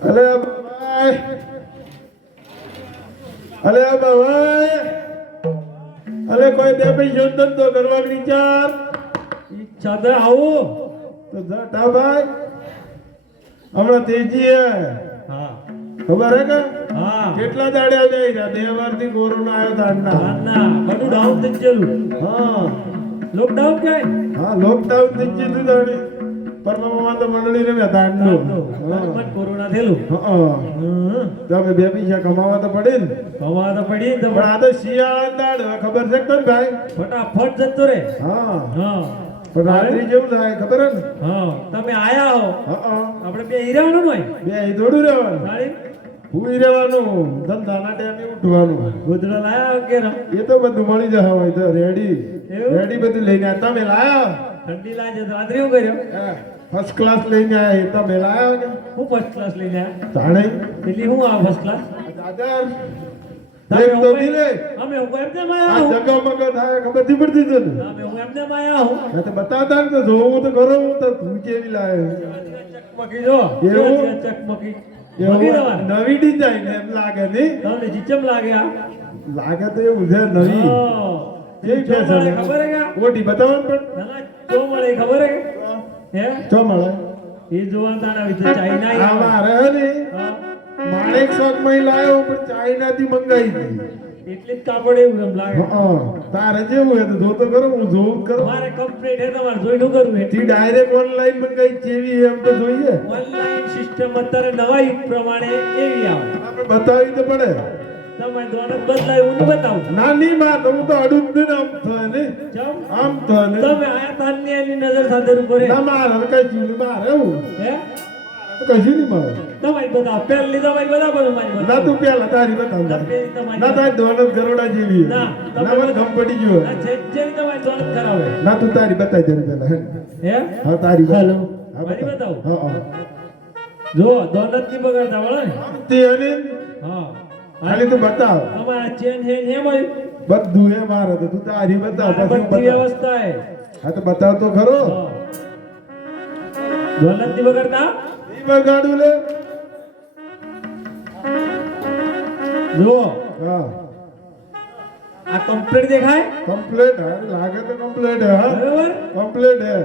અલે ભાઈ, અલે ભાઈ, અલે કોઈ બે પૈસો ધંધો કરવાનો વિચાર ઈચ્છા તો આવું તો જટા ભાઈ હમણાં તેજી હે હા ખબર હે કે હા કેટલા દાડ્યા જાય છે 2 વારથી કોરોના આવ્યો તારના ના બધું ડાઉન થઈ ગયેલું હા લોકડાઉન કઈ હા લોકડાઉન થઈ ગયું દાડી પરમામાં તો મંડળી ને તારનો મત કોરોના થયેલું હા તમે બે પૈસા કમાવા તો પડે ને કમાવા તો પડી ને તો પણ આ તો શિયાળા દાડ ખબર છે કોણ ભાઈ ફટાફટ જતો રે હા હા પણ રાત્રિ જેવું થાય ખબર હે ને હા તમે આયા હો હા આપણે બે હીરાવાનું હોય બે થોડું રહેવાનું સાડી હુઈ રહેવાનું ધંધાના ટાઈમે ઉઠવાનું ગોદડા લાયા કે ના એ તો બધું મળી જશે હોય તો રેડી એવું? રેડી બધું લઈને આ તમે લાયા ઠંડી લાગે તો રાત્રે શું કર્યો ફર્સ્ટ ક્લાસ લઈને આયા એ તમે લાયા કે હું ફર્સ્ટ ક્લાસ લઈને આવ્યા તાણે એટલે હું આ ફર્સ્ટ ક્લાસ દાદા એક તો દિલે અમે હું એમને આ માયા હું જગમગ થાય ખબર નથી પડતી તને અમે હું એમને માયા હું મેં તો બતાવતા ને તો જોવું તો કરો હું તો તું કેવી લાવે ચકમકી જો એવું? ચકમકી મકી એવું દવા નવી ડિઝાઇન એમ લાગે નહીં તમને જીચમ લાગે આ લાગે તો એવું છે નવી કેવી જો મળે ફેશન ખબર હે કે ઓટી બતાવો ને પણ ના જો મળે ખબર હે હે ચો મળે એ જોવા તારા વિશે ચાઇના આ મારે હે ને માણેક શોખ માં લાયો પણ ચાઇના થી મંગાઈ હતી એટલે જ કાપડ એવું એમ લાગે તારે જેવું હે તો જો તો કરો હું જોઉં જ કરું મારે કમ્પ્લીટ હે તમારે જોઈ નું કરવું થી ડાયરેક્ટ ઓનલાઈન મંગાઈ જેવી એમ તો જોઈએ ઓનલાઈન સિસ્ટમ અત્યારે નવા યુગ પ્રમાણે એવી આવે આપણે બતાવી તો પડે તમે દોનત બદલાય હું નહીં બતાવું ના ની માં તો હું તો અડું જ નહીં આમ થાય ને જાઓ આમ થાય ને તમે આયા તારની એની નજર સાથે ઉપર ના મારે કઈ ચીજ મારે હું હે તો કશું નહીં મારે તમારી બતાવો પહેલી તમારી બતાવો મારી ના બતાવો તું પેલા તારી બતાવ ના, પેલી તમારી ના તારી દોનત ગરોડા જેવી હે. ના, ના મને ગમ પડી ગયો ના જેવી તમારી દોનત કરાવે ના તું તારી બતાવી દે પેલા હે હે હા તારી હાલો હા, મારી બતાવ. બતાવો હા જો દોનત ની બગાડતા વળે ને હા તે અને હા ખાલી તું બતાવ તમારા ચેન છે એમ હોય બધું એ મારે તો તું તારી બતાવ મારે પછી હું બધી બતાવ. વ્યવસ્થા હે હા તો બતાવ તો ખરો હા. દોનત ની બગાડતા ઈ બગાડું લે જુઓ હા આ કમ્પ્લીટ દેખાય કમ્પ્લીટ હે લાગે તો કમ્પ્લીટ હે હા બરાબર કમ્પ્લીટ હે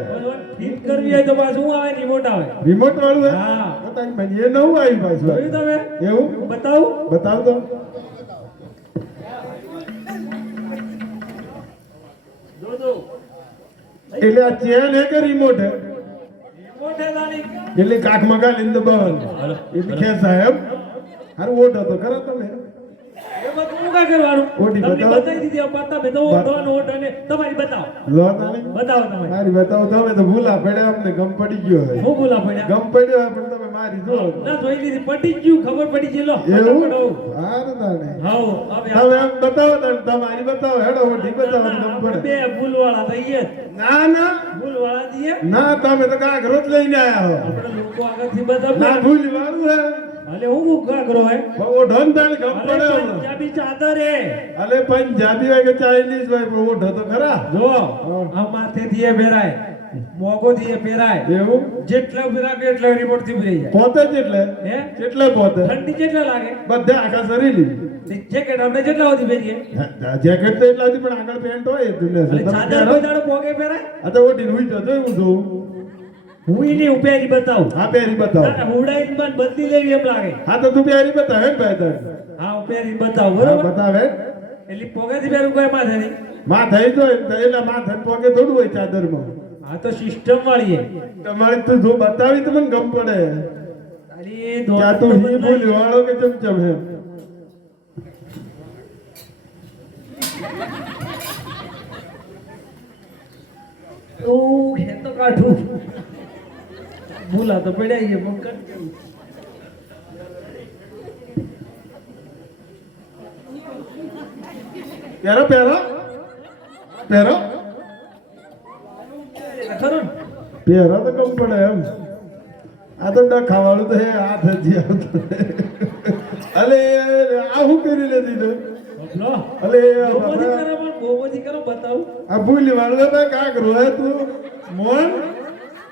ફિટ કરવી હોય તો પાછું શું આવે રિમોટ આવે રિમોટ વાળું હે હા. બતાવી મને એ નવું આવ્યું પાછું જોયું તમે એવું બતાવું બતાવ તો જોજો એટલે આ ચેન હે કે રિમોટ હે રિમોટ હે તારી એટલે કાખમાં ગાલીને દબાવવાનું એટલે ખેંચાય એમ હારું ઓઢો તો ખરા તમે એ બધું શું કાંઈ કરવાનું ઓટી તમને બતાવો. બતાવી દીધી આ પાતા મેં તો ઓઢો ને ઓઢો ને તમારી બતાવો લો તારી બતાવો તમે મારી બતાવો તમે તો ભૂલા પડ્યા અમને ગમ પડી ગયો હે હું ભૂલા પડ્યા ગમ પડ્યો હોય પણ તમે મારી જો ના જોઈ લીધી પટી જ ગયું ખબર પડી ગઈ લો એવું ફટાફટ હારું તાને હાઉ હવે તમે એમ બતાવો તાને તમારી બતાવો હેડો ઓઢી બતાવો ગમ આપણે પડે બે ભૂલવાળા થઈએ ના ના ભૂલવાળા થઈએ ના તમે તો કાંક રોજ લઈને આયા હો આપણે લોકો આગળથી બધા ના ભૂલ વાળું હે અલે હું ઘાઘરો હે ઓઢો ને તાને ગમ અલે પડે હમણાં. પંજાબી ચાદર હે અલે પંજાબી હોય કે ચાઇનીઝ હોય પણ ઓઢો તો ખરા જો આ માથેથી એ પહેરાય મોગોથી એ પહેરાય એવું જેટલા ફેરાકે એટલા રિમોટ થી ભરાઈ જાય પોતે જ એટલે હે કેટલે પોતે ઠંડી જેટલા લાગે બધા આખા શરીર જેકેટ અમે જેટલા સુધી પહેરીએ જેકેટ તો એટલા હતી પણ આગળ પેન્ટ હોય એ તું અલે ચાદર કોઈ દાડો પોગે પહેરાય આ તો ઓઢી હુઈ તો જોયું છું હું ઈ નહીં ઉપેરી બતાવું હા પહેરી બતાવો તારે હુડાઈ ને બંધ બદલી લેવી એમ લાગે હા તો તું પહેરી બતાવે ને ભાઈ તારે હા ઉપેરી બતાવું હા, બરોબર બતાવે એટલે પોગેથી પહેરું કોઈ માથે નહીં માં થઈ તો એટલે માથે પોકે થોડું હોય ચાદરમાં આ તો સિસ્ટમ વાળી હે તમારે તું જો બતાવી તો મને ગમ પડે તારી ક્યાં તું હી બોલી વાળો કે ચમચમ હે ઓ હે તો કાઠું ભૂલા તો પડ્યા છે પણ કર પહેરો પહેરો પહેરો ખરો ને પહેરો તો કમ પડે એમ આ તો ખાવાળું તો હે હાથ હજી આવતું અલે આ હું કરી લેતી તો લો અલે બોબોજી કરો પણ બોબોજી કરો બતાવું આ ભૂલી વાળો ભાઈ કાક રોય તું મોન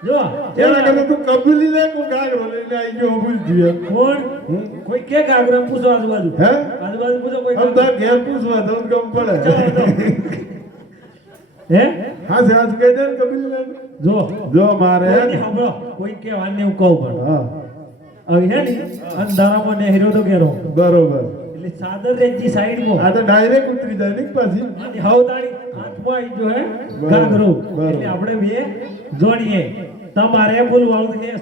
જો એના કરતા તું કબૂલી લે કો ઘાઘરો લઈને આવી ગયો ભૂલ થયો કોણ કોઈ કે કાગરા પૂછો આજુબાજુ હે આજુબાજુ પૂછો કોઈ હમ તાર ઘેર પૂછવા તો ગમ પડે હે હા છે આજ કહી દે ને કબૂલી લે જો જો મારે હે ને સાંભળો કોઈ કે વાને હું કહું પણ હા હવે હે ને અંધારામાં નેહરો તો કેરો બરોબર એટલે સાદર રેજી સાઈડમાં આ તો ડાયરેક્ટ ઉતરી જાય ને પાછી અને હવતાળી હાથમાં આવી જો હે ઘાઘરો એટલે આપણે બે જોડીએ તમારે બોલવાનું છે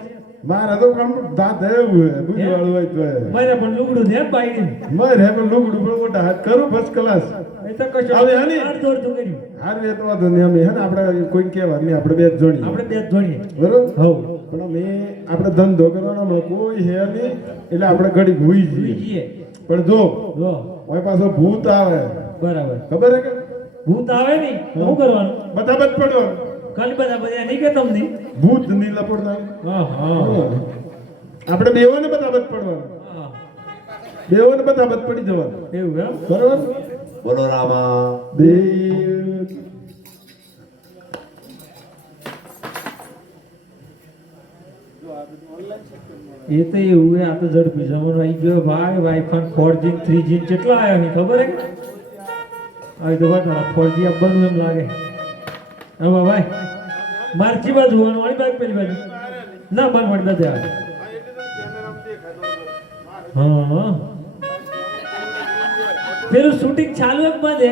મારે તો કામ દાંત હે એવું હે બુજવાળું હોય તો મારે પણ લુગડું છે બાઈડી મારે હે પણ લુગડું પણ મોટા હાથ કરું ફર્સ્ટ ક્લાસ એ તો કશો હવે હે ને? આડદોડ તો કર્યું હાર એ તો વાંધો નહીં અમે હે ને આપણે કોઈ કહેવા નહીં આપણે બે જ જોડીએ આપણે બે જ જોડીએ બરોબર હવ પણ અમે આપણે ધંધો કરવાનો હમણાં કોઈ હે નહીં એટલે આપણે ઘડી ભૂઈ જઈએ જોઈએ પણ જો જો મારી પાસે ભૂત આવે બરાબર ખબર હે કે ભૂત આવે ને શું કરવાનું બધા બચ પડવાનું કાલ બધા નહીં કે તમને ભૂત ની લપડતા હા હા આપણે બેવાને બધા બચ પડવાનું હા બેવાને બધા બચ પડી જવાનું એવું એમ બરોબર બોલો રામા દેવ એ તો એવું હે આ તો ઝડપી જમાનો આવી ગયો ભાઈ વાઈફાઈ 4G 3G કેટલા આવ્યા ની ખબર હે આવી તો વાત 4G આપવાનું એમ લાગે હા ભાઈ મારચી બાજુ જોવાનું વાળી બાજુ પેલી બાજુ ના બાર વાળી બાજુ આવે હા પેલું શૂટિંગ ચાલુ હે કે બંધ હે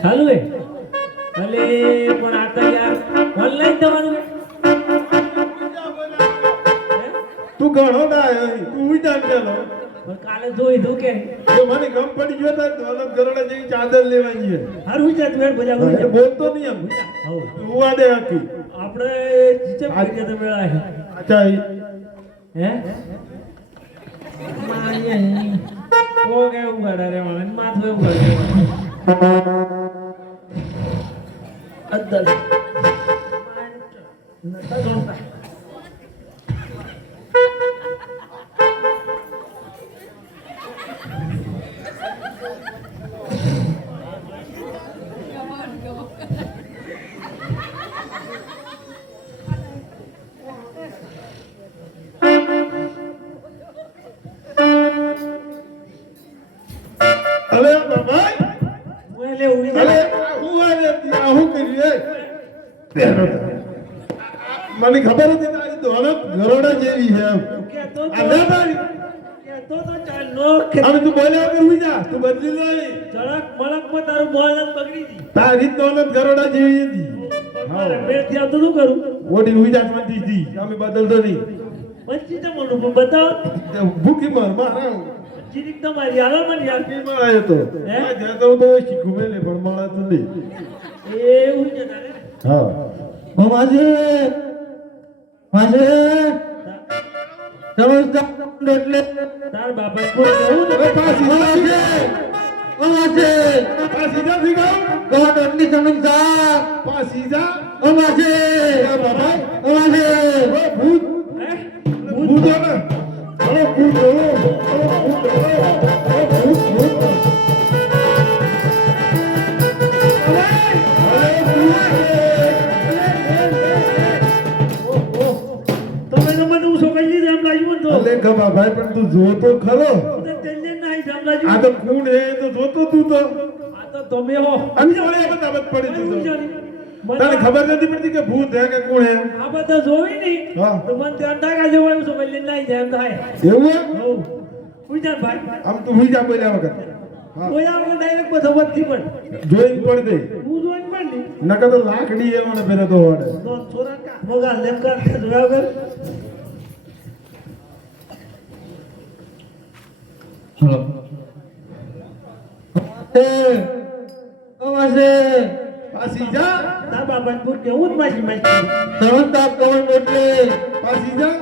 ચાલુ હે અલે પણ આ તો યાર ઓનલાઈન થવાનું હે તું ઘણો ડાયો તું વિચાર ચાલો પણ કાલે જોઈ દઉં કે જો મને ગમ પડી ગયો તો દોલત કરોડા જેવી ચાદર લેવાની છે હારું વિચાર તું યાર બધા એટલે બોલતો નહીં એમ હવ તું વાડે હતી આપણે જીચે પડી તો મેળા હે અચ્છા પોગ એવું ગાડા રે મને માથું એવું ગાડે અદ્દલ નતા જોતા અલે બાબા ઓલે ઉડી અલે જા હું આને આ હું કરી મને ખબર હતી કે આ દોલત કરોડા જેવી છે એમ કે તો આ લે ભાઈ કે તો ચાલ નો કે હવે તું બોલ્યા વગર હુઈ જા તું બદલી લે જરાક મળકમાં તારું બોલન બગડી દી તારી દોલત કરોડા જેવી હતી મારે બેથી આવતો શું કરું ઓડી હુઈ જા શાંતિ થી અમે બદલતો નહીં પંચી તો મને બતાવો ભૂખી મારા જીરીક તમારી હાલો મને યાર મળાયો તો હે? આ જ્યાં તો બહુ શીખું મેલે પણ મળાતું નહીં એવું છે તારે હા તાર બાપા કોઈ કેવું ને પાછી જા ભીગાવ પાછી જા એ બાબા ઓ ભૂત હે ભૂત આવે અરે ભૂત તમે તો મને ઉસો કહી દીધું એમ લાગ્યું ને તો અલે ગમા ભાઈ પણ તું જોતો ખરો તો તેલને નહીં એમ આ લાગ્યું તો કોણ હે તો જોતો તું તો આ તો તમે હો અને ઓલે બતાવત પડી તું તો મને તને ખબર નથી પડતી કે ભૂત હે કે કોણ હે આ બધા જોઈ નહીં હા. તો મને ત્યાં ટાકા જેવું ઉસો કહી નહીં જાય એમ થાય એવું હે હો પૂજા ભાઈ આમ તું હુઈ જા બોલ્યા વગર હા કોઈ આપણે ડાયરેક્ટ બધો વધતી પણ જોઈન પડ દે હું જોઈને પણ નહીં નકર તો લાકડી એમાં ફેરે તો વાડે તો છોરા કા મગા લેમ કર જોયા વગર પાછી જા તાર બાપા પૂર કેવું જ માસી માસી પાછી જા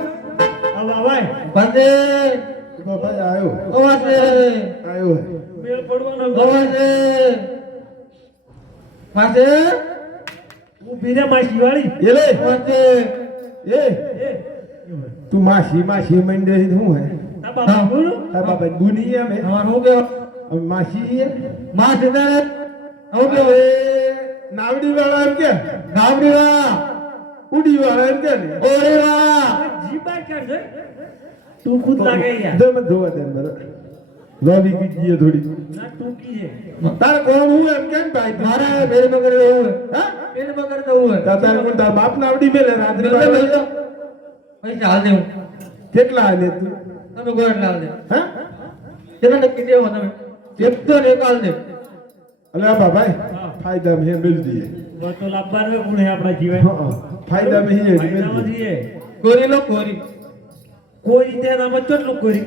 આ બાબાઈ તો ભાઈ આવ્યો આવ્યો હે. મેળ પડવાનો ઊભી રે માસી વાળી એલે એ એ તું માસી માસી મંડે શું હે તાર બાપા બોલો તાર બાપા ગુની એમ હે હવે માસી હે હવે નાવડી વાળા એમ કે ઉડી વાળા એમ કે ને ઓરે વાહ જીબા કાઢ તું ખુદ લાગે યાર દે મને જોવા દે બરાબર લોબી કીજીએ થોડી ના ટૂંકી છે તાર કોણ હું એમ કેમ ભાઈ મારા મેરે મગર હું હા મેરે મગર તો હું તાર કોણ તાર બાપ ના આવડી મેલે રાત્રિ પૈસા હાલ દે કેટલા આલે તું તમે ગોળ લાવ દે હા કેટલા નક્કી દેવો તમે એક તો ને કાલ દે અલે આ ભાઈ ફાયદા में मिल दिए वो तो लाभवान में गुण है अपना जीवन हाँ फायदा में ही है मिल फायदा दिए है ગોરી લો ગોરી કોઈ રીતે નામ ચોટલું કરી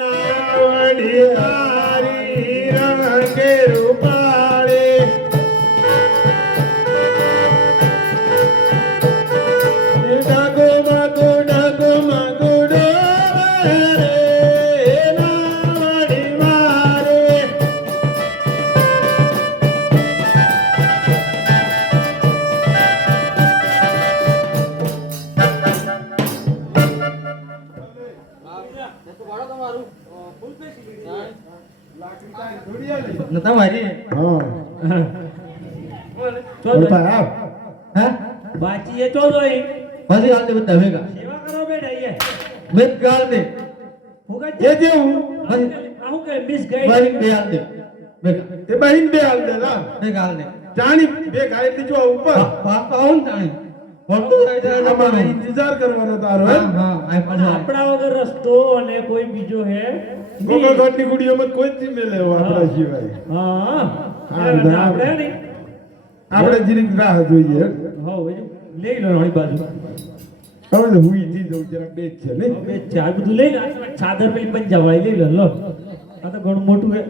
લાવડી તારી રંગે રૂપાળે ડાગો માગો ડોરે લાવડી મારે ન તમારી હા ચોદો ભાઈ આવ હા બાચી એ ચોદો અહીં પછી હાલ દે બધા ભેગા સેવા કરો બેટા અહીંયા મેં ગાલ દે હું એ કહે જે હું આહું કે મિસ બારી ગાઈડ બે હાલ દે ભેગા તે બહીન બે હાલ દે લા ભેગા હાલ દે જાણી બે ગાયત્રી જો ઉપર પાપા આવું ને તાણી વળતો થાય ત્યારે અમારે તમારો ઇંતજાર કરવાનો તારો હે હા હા આ પાછો આપણા વગર રસ્તો અને કોઈ બીજો હે ગોગોગોટની ગુડીઓમાં કોઈ જ મેલે એવો આપણા સિવાય હા હા, આપણે નહીં આપણે જીરીક રાહ જોઈએ હા લઈ લો ઘણી બાજુ હવે તો હુઈ થી જવું જરાક બે જ છે ને હવે ચાર બધું લઈ લો ચાદર પેલી પંજાવાળી લઈ લો આ તો ઘણું મોટું હે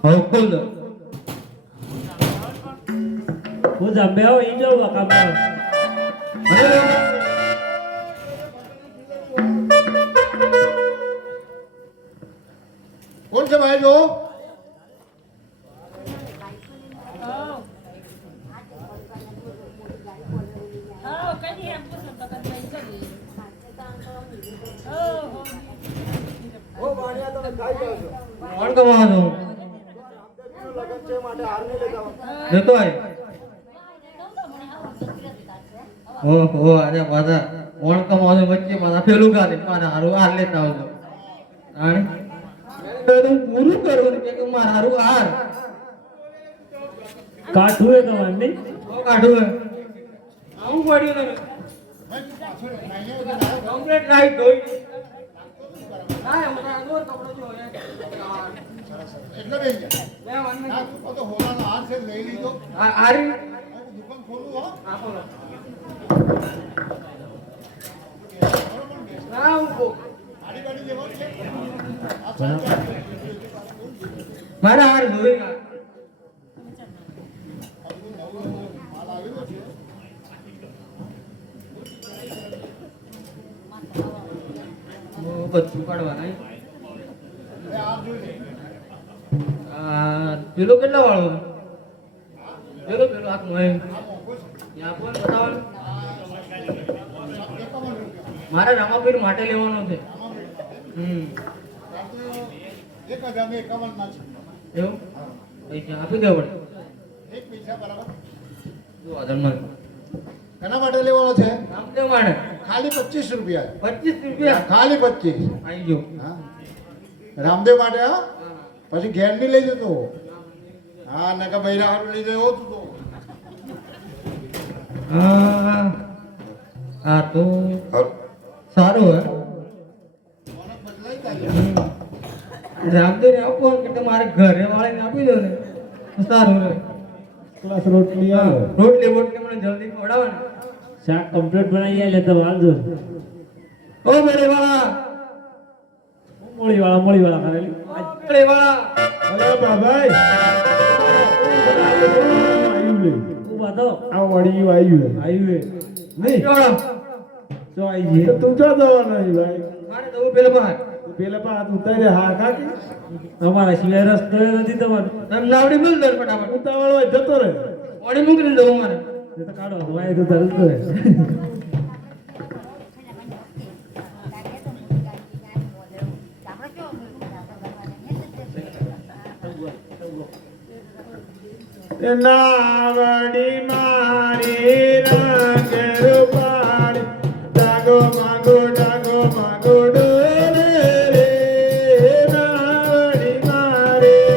હવે ખોલ દો હું જમ્બે આવો ઈ જો કામ કોણ છે ભાઈ જો કોણ કમાવાનો લેતો આય ઓહો અરે બાદા કોણ કમાવાનો વચ્ચે મારા પેલું ગાલે મારા હારું હાર લેતા આવજો આણે તો પૂરું કરું કે મારા હારું હાર કાઠું હે તમારે નહીં કાઢું આવું પડ્યું તમે કમ્પ્લીટ રાઈટ ધોઈ ના હમણાં દોર કપડો જો એટલે લઈ જા ના તું તો હોવાનો હાર છે લઈ લીધો આરી દુકાન ખોલું હો આપો ગાડી ગાડી લેવા છે આ ચાલ મારા હાર ધોઈ બધું પાડવાના હે? હવે આ જોઈ લે. આ પેલો કેટલા વાળો પેલો હાથમાં હે? આ મોંઘો છે. ત્યાં આપો ને બતાવો ને. આ 51 રૂપિયા. મારે રામાપીર માટે લેવાનો છે. હમ આ તો 1051 ના છે. એવું પૈસા આપી દે પડે એક પૈસા બરાબર. જો આદરમાં કેના માટે લેવાનો છે? રામદેવ માટે ખાલી 25 રૂપિયા. 25 રૂપિયા ખાલી 25. આવી ગયો. હા રામદેવ માટે હા પછી ઘેર ની લઈ જતો. હા નકા બૈરા હારું લઈ જાય હોતું તો. હા હા તો સારું હે મને બદલાઈ કાઢ્યા. રામદેવ ને આપો કે તમારે ઘરે વાળીને આપી દો ને તો સારું રહે. ક્લાસ રોટલી આવે રોટલી બોટલી મને જલ્દી ખવડાવો ને. શાક કમ્પ્લીટ બનાવી આલે તો વાંધો ઓ મેરે વાળા મોળી વાળા કરેલી મેરે વાળા અલે બાબાઈ આવ્યું લે ઉભા તો આ વળિયું આવ્યું આવ્યું હે. નહીં વાળા જો આવી જઈએ તો તું જો જવાનો નહીં ભાઈ મારે તો પેલો બહાર તું પેલા પા હાથ ઉતારે હા કાકી અમારા સિવાય રસ્તો નથી તમારો તમે નાવડી મિલ દે ફટાફટ ઉતાવળ હોય જતો રહે પાણી મૂકી દઉં મારે એ તો કાઢો વાય તો તરત રહે એ નાવડી મારી રંગ રૂપાળી ડાગો માગો ડોલે રે નાવડી મારી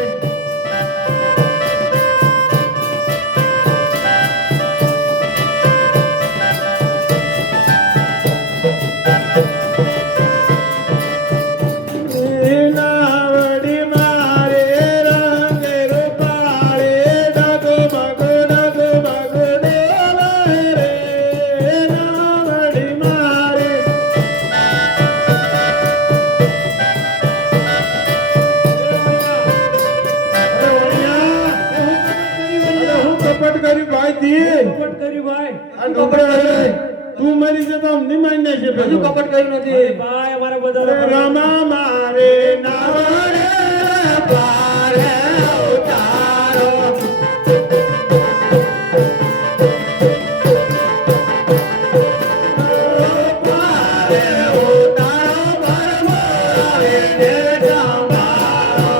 નાવડી મારે રંગ રૂપાળી ડાગો માગો ડોલે રે નાવડી મારે હું કપટ કરી ભાઈ દી કપટ કર્યું ભાઈ આ ડોબરા તું મરી જતો અમને મારી નાખે હજુ પેલો. કપટ કર્યું અરે નથી ભાઈ અમારા અરે બધા રામા મારે નાવડે પારે ઉતારો પારે ઉતારો પરમારે ને જમારો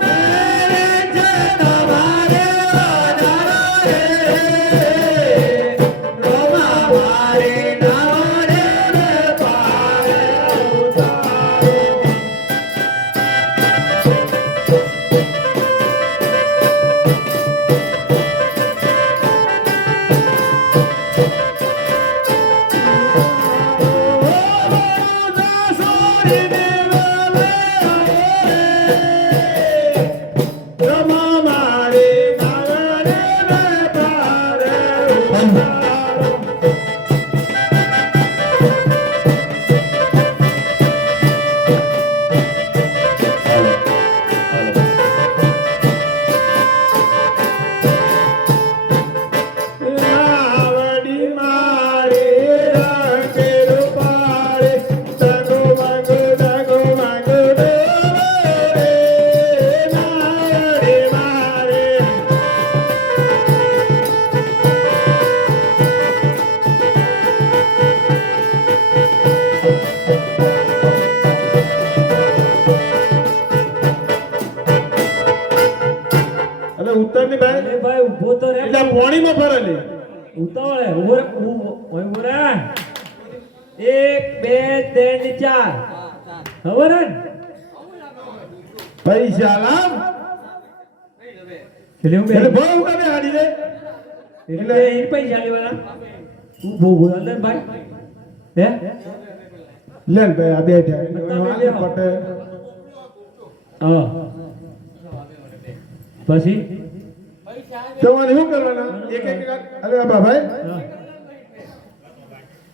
મેરે જનવારે આધારે રોમા મારે નાવડે પારે ઉતારો નાવડી મારે રંગ રૂપાળે ડાગો માગો ડોલે રે નાવડી મારે અલે ઉત્તર ની ભાઈ અરે ભાઈ ઊભો તો રે એટલે પોણીમાં ફરેલી ઉતાવળે ઊભો રે ઊભો રે 1 2 3 4 ખબર હે ને? પૈસા લાવ ખેલ્યો બે એટલે ભાવ કને હાડી દે એટલે એ પૈસા લેવાના ઊભો અંદર ભાઈ હે લે ને ભાઈ આ બે તમે આલે બેહો. પટે હા પછી તમારે શું કરવાના એક એક અરે બાબા ભાઈ હા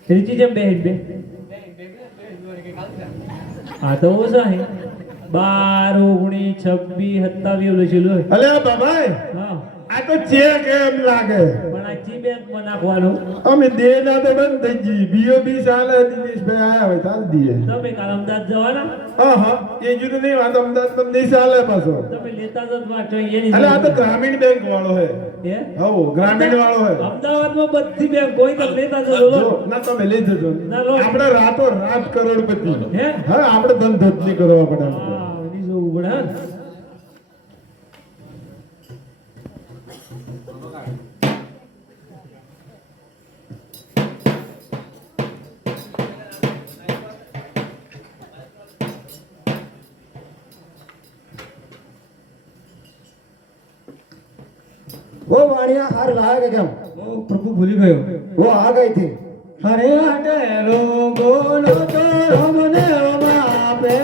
ત્રીજી જેમ બે હા તો ઓછા હે 12 19 26 27 લખેલું હોય અલે બાબા ભાઈ હા આ તો ચેક એમ લાગે પણ આ જી બેંકમાં નાખવાનું અમે દેના તો બંધ થઈ ગઈ બીઓબી સાલે દિનેશભાઈ આયા હોય તાલ દીએ તમે કાલ અમદાવાદ જવાના હા એ જુદું નહીં વાત અમદાવાદ પણ નહીં ચાલે પાછો તમે લેતા જ વાંચો એની એટલે આ તો ગ્રામીણ બેંક વાળો હે હે હો ગ્રામીણ વાળો હે અમદાવાદમાં બધી બેંક કોઈ તો લેતા જ લો ના તમે લઈ જજો ના, લો. આપણે રાતો રાત કરોડપતિ હે હા આપણે ધંધોતની કરવા પડે હા એની જોવું પડે હા वो वाणिया हार लाया के क्या ઓ પ્રભુ ભૂલી ગયો वो आ गई थी હરે આટલો ગોલો તો રમને માપે